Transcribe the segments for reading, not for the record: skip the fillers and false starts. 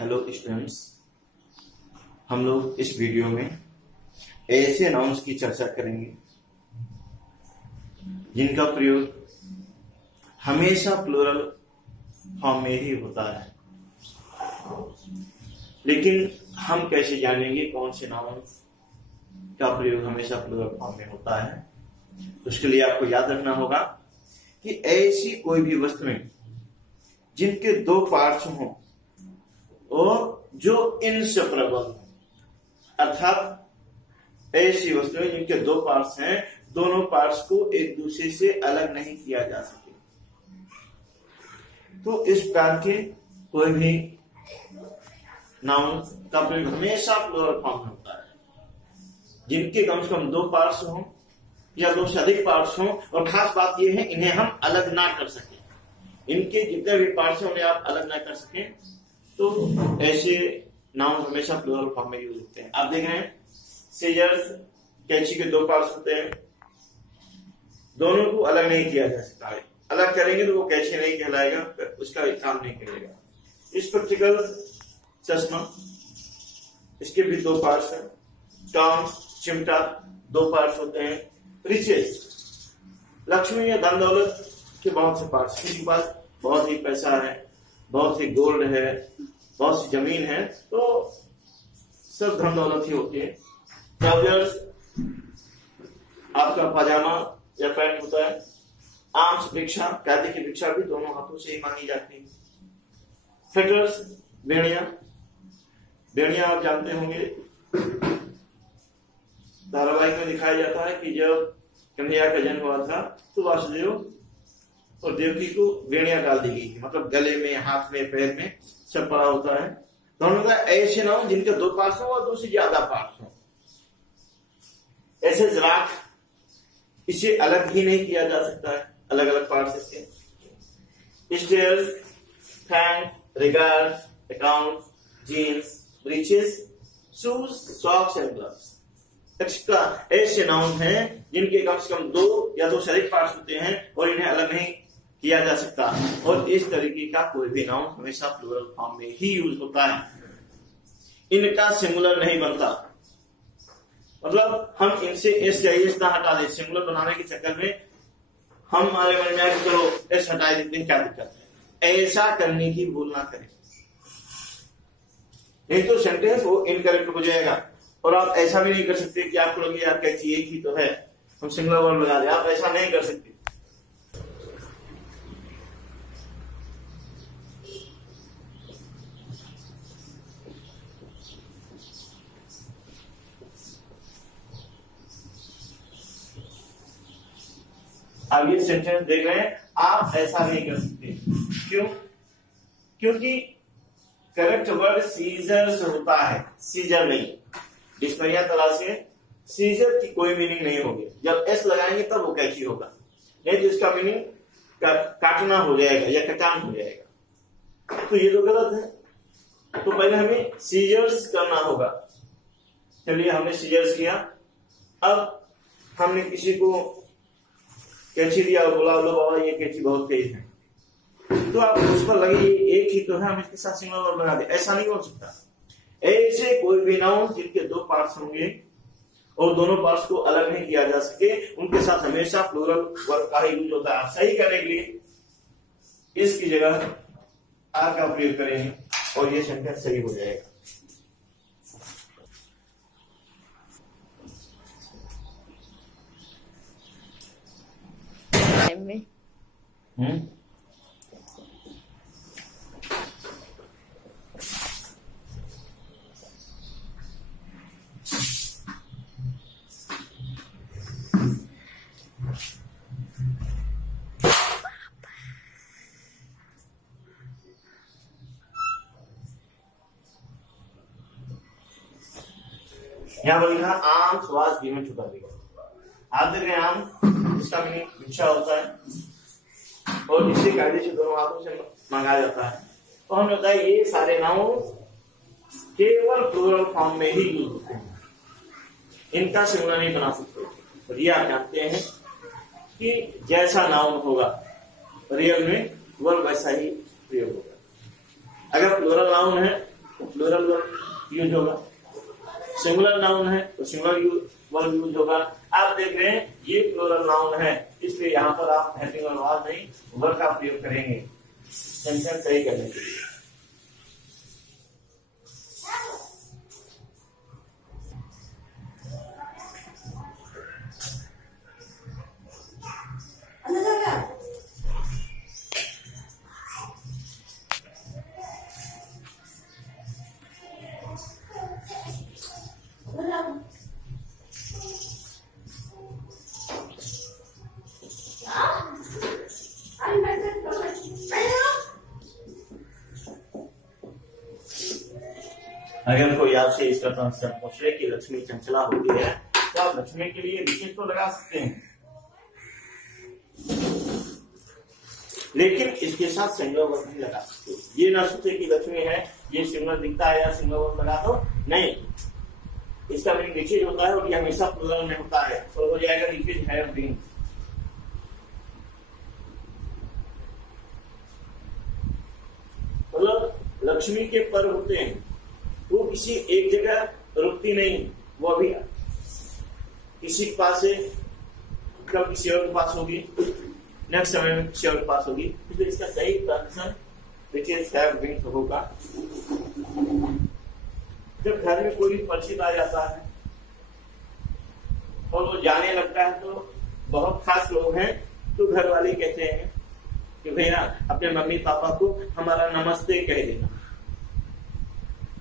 Hello students, हम लोग इस वीडियो में ऐसे नाउन्स की चर्चा करेंगे जिनका प्रयोग हमेशा प्लूरल फॉर्म में ही होता है। लेकिन हम कैसे जानेंगे कौन से नाउन्स का प्रयोग हमेशा प्लूरल फॉर्म में होता है? उसके लिए आपको याद रखना होगा कि ऐसी कोई भी वस्तुएं जिनके दो पार्ट्स हों और जो इनसेपरेबल हो, अर्थात ऐसी वस्तुएं जिनके दो पार्ट्स हैं, दोनों पार्ट्स को एक दूसरे से अलग नहीं किया जा सके। तो इस प्रकार के कोई भी नाउन का प्रयोग हमेशा प्लूरल फॉर्म में होता है, जिनके कम से कम दो पार्ट्स हों या दो से अधिक पार्ट्स हों, और खास बात यह है इन्हें हम अलग ना कर सकें। इनके जितने भी पार्ट्स हैं उन्हें आप अलग ना कर सकें, तो ऐसे नाउन हमेशा प्लूरल फॉर्म में यूज होते हैं। आप देख रहे हैं सीजर्स, कैंची के दो पार्ट्स होते हैं, दोनों को अलग नहीं किया जा सकता है। अलग करेंगे तो वो कैंची नहीं कहलाएगा, उसका काम नहीं करेगा। स्पेक्टिकल चश्मा, इसके भी दो पार्ट्स हैं। टॉर्च, चिमटा, दो पार्ट्स होते हैं। रिचेस, लक्ष्मी या धन दौलत के बहुत से पार्ट्स। किसी के पास बहुत ही पैसा है, बहुत ही गोल्ड है, बहुत सी जमीन है, तो सब धन दौलत ही होती है। ट्राउजर्स, आपका पाजामा या पैंट होता है। आर्म्स, भिक्षा, कैदी की भिक्षा भी दोनों हाथों से ही मांगी जाती है। फेटर्स, बेड़िया, बेड़िया आप जानते होंगे, धारावाहिक में दिखाया जाता है कि जब कन्हैया का जन्म हुआ था तो वासुदेव और देवकी को बेड़ियां डाल दी गई थी, मतलब गले में, हाथ में, पैर में सब पड़ा होता है। दोनों का ऐसे नाउन जिनके दो पार्ट्स हो और दो से ज्यादा पार्ट्स हो। ऐसे राख, इसे अलग ही नहीं किया जा सकता है, अलग अलग पार्ट्स इसके। Stairs, fan, regard, account, jeans, breeches, shoes, socks and gloves extra ऐसे नाउन हैं जिनके कम से कम दो या दो से अधिक पार्ट्स होते हैं और इन्हें अलग नहीं किया जा सकता। और इस तरीके का कोई भी नाउन हमेशा प्लूरल फॉर्म में ही यूज होता है, इनका सिंगुलर नहीं बनता। मतलब हम इनसे एस या एस ना हटा दें, सिंगुलर बनाने के चक्कर में हम हमारे मन में आए कि चलो एस हटा देते हैं, क्या दिक्कत है। ऐसा करने की भूल ना करें, नहीं तो सेंटेंस वो इनकरेक्ट हो जाएगा। और आप ऐसा भी नहीं कर सकते कि आपको लगे यार कैंची एक ही तो है, हम सिंगुलर वर्ड लगा दें। आप ऐसा नहीं कर सकते। अब ये सेंटेंस देख रहे हैं, आप ऐसा नहीं कर सकते। क्यों? क्योंकि करेक्ट वर्ड सीजर्स होता है, सीजर नहीं। डिक्शनरियां तलाशिए, सीजर की कोई मीनिंग नहीं होगी। जब एस लगाएंगे तब वो कैंची होगा, नहीं तो इसका मीनिंग काटना हो जाएगा या कटान हो जाएगा। तो ये तो गलत है। तो पहले हमें सीजर्स करना होगा। चलिए हमने सीजर्स किया। अब हमने किसी को कैंची दिया और बोला, लो बाबा ये कैंची बहुत तेज है, तो आप उस पर लगे एक ही तो है, हम इसके साथ सिंगल वर्ड लगा दे, ऐसा नहीं हो सकता। ऐसे कोई भी नाउन जिनके दो पार्ट्स होंगे और दोनों पार्ट्स को अलग नहीं किया जा सके, उनके साथ हमेशा प्लूरल वर्ड का ही यूज होता है। आप सही करने के लिए इसकी जगह आर का प्रयोग करेंगे और ये सेंटेंस सही हो जाएगा। यहाँ पर लिखा arms was given to the bigger. आप देख रहे हैं आर्म, इसका मीनिंग भिक्षा होता है और इसे कायदे से दोनों हाथों से मंगाया जाता है। तो हमें होता है ये सारे नाउन केवल प्लूरल फॉर्म में ही यूज होते हैं, इनका सिंगुलर नहीं बना सकते। और ये आप जानते हैं कि जैसा नाउन होगा रियल में वर्ब वैसा ही प्रयोग होगा। अगर प्लूरल नाउन है तो प्लूरल वर्ब यूज होगा। सिंगुलर नाउन है तो सिंगुलर वर्ब यूज होगा। आप देख रहे हैं ये प्लूरल नाउन है, इसलिए यहाँ पर आप हेल्पिंग और वाज नहीं वर्ब का प्रयोग करेंगे सेंटेंस सही करने के लिए। अगर कोई आपसे इसका आंसर पूछ रहे कि लक्ष्मी चंचला होती है तो आप लक्ष्मी के लिए विशेष तो लगा सकते हैं, लेकिन इसके साथ सिंगुलर वर्ब नहीं लगा सकते। ये ना सोचे कि लक्ष्मी है ये सिंगुलर दिखता है या सिंगुलर वर्ब लगा दो, नहीं। इसका मीनिंग विशेष होता है और ये हमेशा प्लूरल में होता है, तो हो जाएगा विशेष है बीइंग। मतलब लक्ष्मी के पर होते हैं, वो किसी एक जगह रुकती नहीं, वो अभी किसी के पास है, कब किसी और के पास होगी, नेक्स्ट समय में किसी और के पास होगी, इसलिए इसका सही answer which is have been होगा। जब घर में कोई परिचित आ जाता है और वो जाने लगता है तो बहुत खास लोग हैं तो घर वाले कहते हैं कि भैया अपने मम्मी पापा को हमारा नमस्ते कह देना।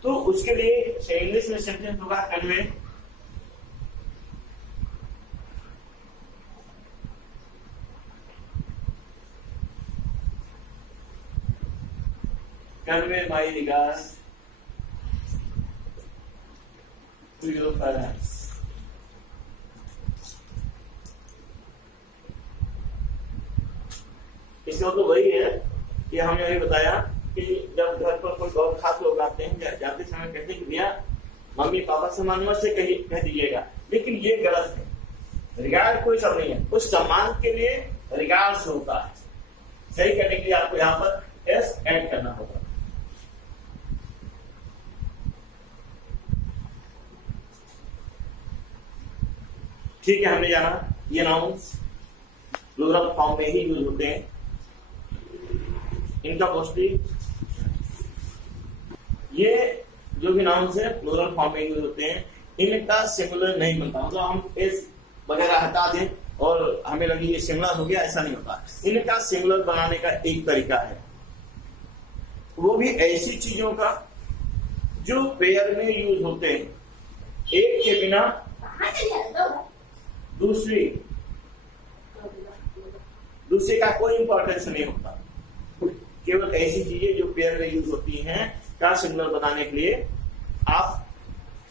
तो उसके लिए इंग्लिश में सेंटेंस होगा convey. Convey my regard to your parents. इसका तो वही है कि हमने अभी बताया कि जब घर पर कोई बहुत खास लोग आते हैं जाते समय कहते हैं कि भैया मम्मी पापा से सम्मान से कह दीजिएगा, लेकिन ये गलत है। रिगार्ड कोई सब नहीं है, उस सम्मान के लिए रिगार्ड होता है। सही करने के लिए आपको यहाँ पर एस ऐड करना होगा। ठीक है, हमने जाना ये नाउन्स प्लूरल फॉर्म में ही यूज होते हैं। इनका मोस्टली ये जो भी नाउन्स है प्लूरल फॉर्म में यूज होते हैं, इनका सिंगुलर नहीं बनता। मतलब हम एस वगैरह हटा दें और हमें लगी ये सिंगुलर हो गया, ऐसा नहीं होता। इनका सिंगुलर बनाने का एक तरीका है, वो भी ऐसी चीजों का जो पेयर में यूज होते हैं। एक के बिना दूसरे का कोई इंपॉर्टेंस नहीं होता। केवल ऐसी चीजें जो पेयर में यूज होती हैं का सिंगुलर बनाने के लिए आप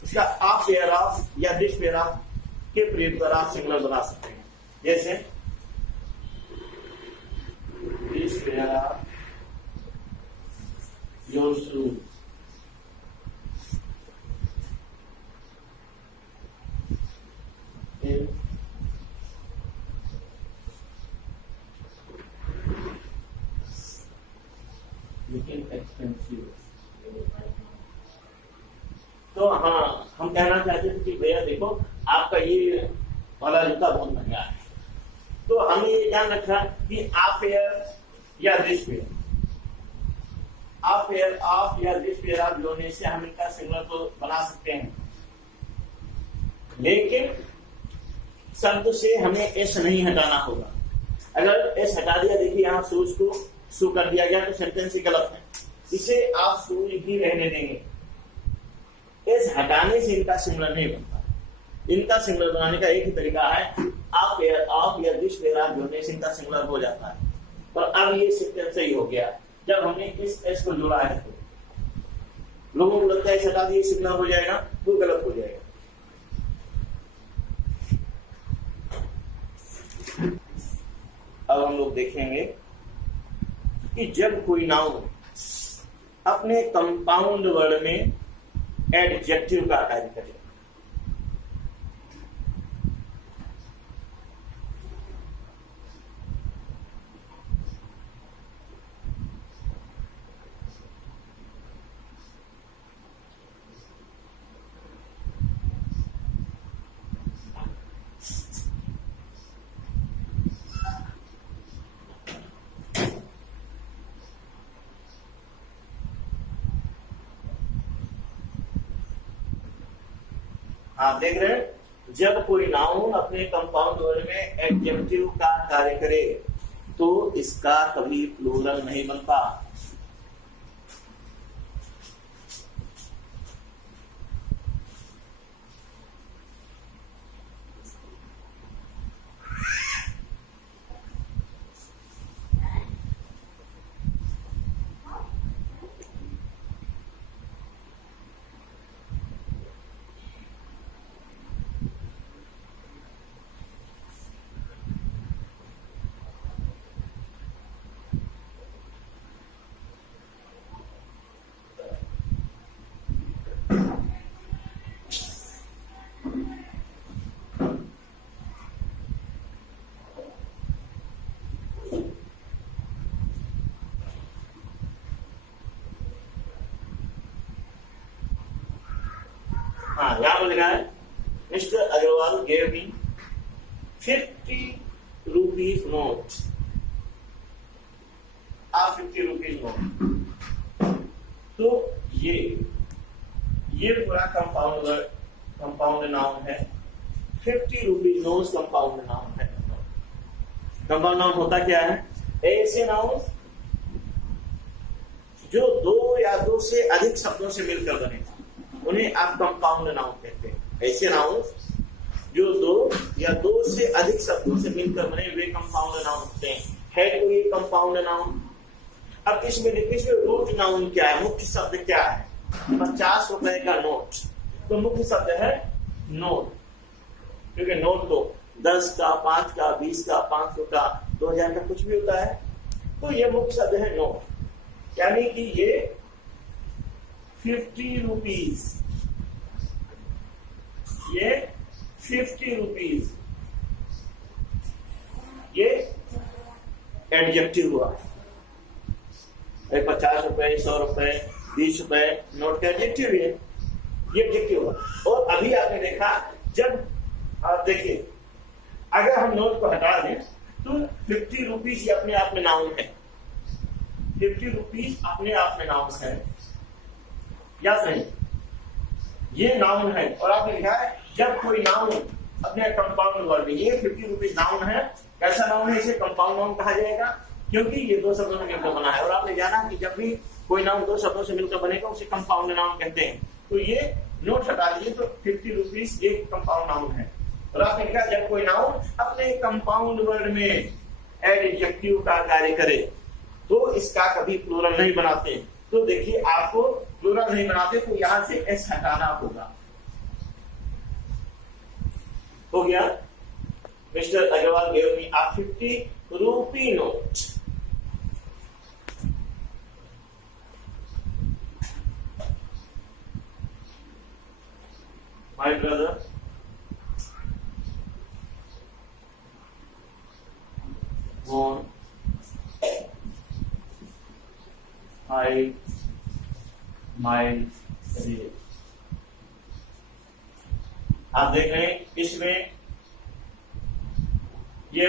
उसका आप पेयर ऑफ या दिस पेयर ऑफ के प्रयोग द्वारा आप सिंगुलर बना सकते हैं। जैसे this pair of your shoes, लेकिन एक्सपेंसिव। तो हाँ, हम कहना चाहते थे कि भैया देखो आपका ये वाला जूता बहुत महंगा है, तो हमने ये ध्यान रखा कि आप पेयर या दिस पेयर, आप पेयर ऑफ या दिस पेयर ऑफ जोड़ने से हम इनका सिंगुलर तो बना सकते हैं, लेकिन शब्द से हमें एस नहीं हटाना होगा। अगर एस हटा दिया, देखिए यहाँ शूज को शू कर दिया गया तो सेंटेंस ही गलत है, इसे आप शूज ही रहने देंगे। एस हटाने से इनका सिंगुलर नहीं बनता। इनका सिंगुलर बनाने का एक ही तरीका है, आप पेयर ऑफ या दिस पेयर ऑफ जोड़ने से इनका सिंगुलर हो जाता है। पर अब ये सेंटेंस सही हो गया जब हमने इस एस को जोड़ा है। तो लोगों को लगता है हटा दिए सिंगुलर हो जाएगा, वो गलत हो जाएगा। अब हम लोग देखेंगे कि जब कोई नाउन अपने कंपाउंड वर्ड में एडजेक्टिव का कार्य करे, आप देख रहे हैं जब कोई नाउन अपने कंपाउंड वर्ड में एडजेक्टिव का कार्य करे तो इसका कभी प्लूरल नहीं बनता। हाँ, यहां पर लिखा है mister Agarwal gave me 50 rupees note. आप 50 रुपीज नोट, तो ये पूरा कंपाउंड नाउन है। 50 रुपीज नोट कंपाउंड नाउन है। कंपाउंड नाउन होता क्या है? ऐसे नाउन जो दो या दो से अधिक शब्दों से मिलकर बने उन्हें आप कंपाउंड नाउन कहते हैं। ऐसे नाउन जो दो या दो से अधिक शब्दों से मिलकर बने वे कंपाउंड नाउन होते हैं। है कोई कंपाउंड नाउन? अब इसमें देखिए रूट नाउन क्या है, मुख्य शब्द क्या है? 50 रुपए का नोट, तो मुख्य शब्द है नोट, क्योंकि नोट तो 10 का, 5 का, 20 का, 500 का, 2000 का कुछ भी होता है, तो ये मुख्य शब्द है नोट। यानी कि ये 50 रुपीज, ये 50 रुपीज, ये एडजेक्टिव हुआ। 50 रुपए, 100 रुपए, 20 रुपए नोट का एडजेक्टिव है, ये एडजेक्टिव हुआ। और अभी आपने देखा, जब आप देखिए अगर हम नोट को हटा दें तो 50 रुपीज ये अपने आप में नाउन है। 50 रुपीज अपने आप में नाउन है या नहीं? ये नाउन है। और आपने लिखा है जब कोई नाउन अपने कंपाउंड वर्ड में, ये 50 रुपीज नाउन है। कैसा नाउन है? इसे कंपाउंड नाउन कहा जाएगा क्योंकि ये दो शब्दों से मिलकर बना है। और आपने जाना कि जब भी कोई नाउन दो शब्दों से मिलकर बनेगा उसे कंपाउंड नाउन कहते हैं। तो ये नोट हटा दीजिए तो 50 रुपीज ये कंपाउंड नाउन है। और आपने लिखा जब कोई नाउन अपने कंपाउंड वर्ड में एडजेक्टिव का कार्य करे तो इसका कभी प्लूरल नहीं बनाते। तो देखिए आपको प्लूरल नहीं बनाते तो यहां से एस हटाना होगा। हो गया? Mister Agarwal gave me a 50 rupee note. My brother won 5 miles race। आप देख रहे हैं इसमें ये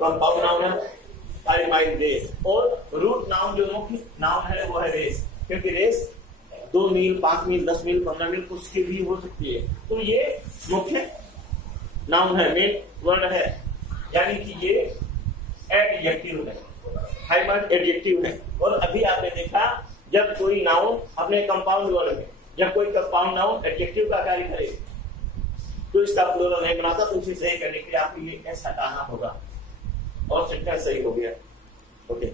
कंपाउंड नाउन है 5 माइल रेस, और रूट नाउन जो मुख्य नाउन है वो है रेस, क्योंकि रेस 2 मील, 5 मील, 10 मील, 15 मील उसकी भी हो सकती है। तो ये मुख्य नाउन है, मेन वर्ड है, यानी कि ये एडजेक्टिव है, हाइमर एडजेक्टिव है। और अभी आपने देखा जब कोई नाउन अपने कंपाउंड वर्ड में, जब कोई कंपाउंड नाउन एडजेक्टिव का कार्य करे तो इसका प्लूरल नहीं बनाता। तो उसे सही करने के लिए आपको ये एस हटाना होगा और सेंटेंस सही हो गया। ओके।